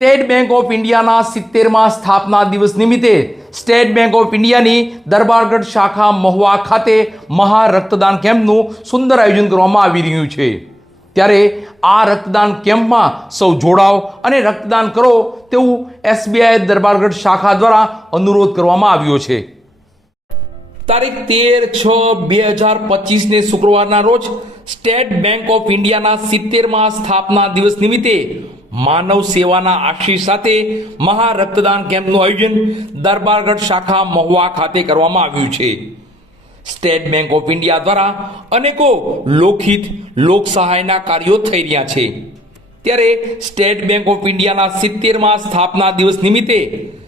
State Bank of ઇન્ડિયાના સિત્તેરમાં સ્થાપના દિવસ નિમિત્તે સ્ટેટ બેંક ઓફ ઇન્ડિયાની દરબારગઢ શાખા મહુવા ખાતે મહા રક્તદાન કેમ્પનું સુંદર આયોજન કરવામાં આવી રહ્યું છે. ત્યારે આ રક્તદાન કેમ્પમાં સૌ જોડાવ અને રક્તદાન કરો તેવું એસબીઆઈ દરબારગઢ શાખા દ્વારા અનુરોધ કરવામાં આવ્યો છે. તારીખ તેર છ બે હજાર પચીસને શુક્રવારના રોજ સ્ટેટ બેંક ઓફ ઇન્ડિયાના સિત્તેરમાં સ્થાપના દિવસ નિમિત્તે માનવ સેવાના આશીષ સાથે મહા રક્તદાન કેમ્પનું આયોજન દરબારગઢ શાખા મહુવા ખાતે કરવામાં આવ્યું છે. સ્ટેટ બેંક ઓફ ઇન્ડિયા દ્વારા અનેકો લોકહિત, લોક સહાયના કાર્યો થઈ રહ્યા છે. ત્યારે સ્ટેટ બેંક ઓફ ઇન્ડિયાના સિત્તેરમાં સ્થાપના દિવસ નિમિત્તે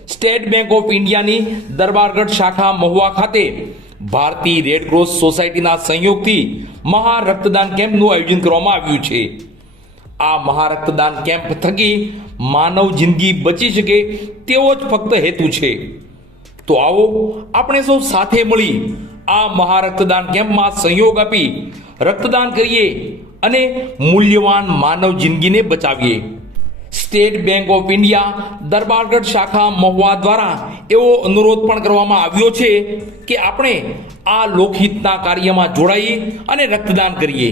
સ્ટેટ બેંક ઓફ ઇન્ડિયાની દરબારગઢ શાખા મહુવા ખાતે ભારતીય રેડક્રોસ સોસાયટીના સંયોગથી મહા રક્તદાન કેમ્પનું આયોજન કરવામાં આવ્યું છે. આ મહા રક્તદાન કેમ્પ થકી માનવ જિંદગી બચી શકે તેવો જ ફક્ત હેતુ છે. તો આવો આપણે સૌ સાથે મળી આ મહા રક્તદાન કેમ્પમાં સહયોગ આપી રક્તદાન કરીએ અને મૂલ્યવાન માનવ જિંદગીને બચાવીએ. State Bank of India, Darbargadh શાખા મહુવા દ્વારા એવો અનુરોધ પણ કરવામાં આવ્યો છે કે આપણે આ લોકહિતના કાર્યમાં જોડાઈએ અને રક્તદાન કરીએ.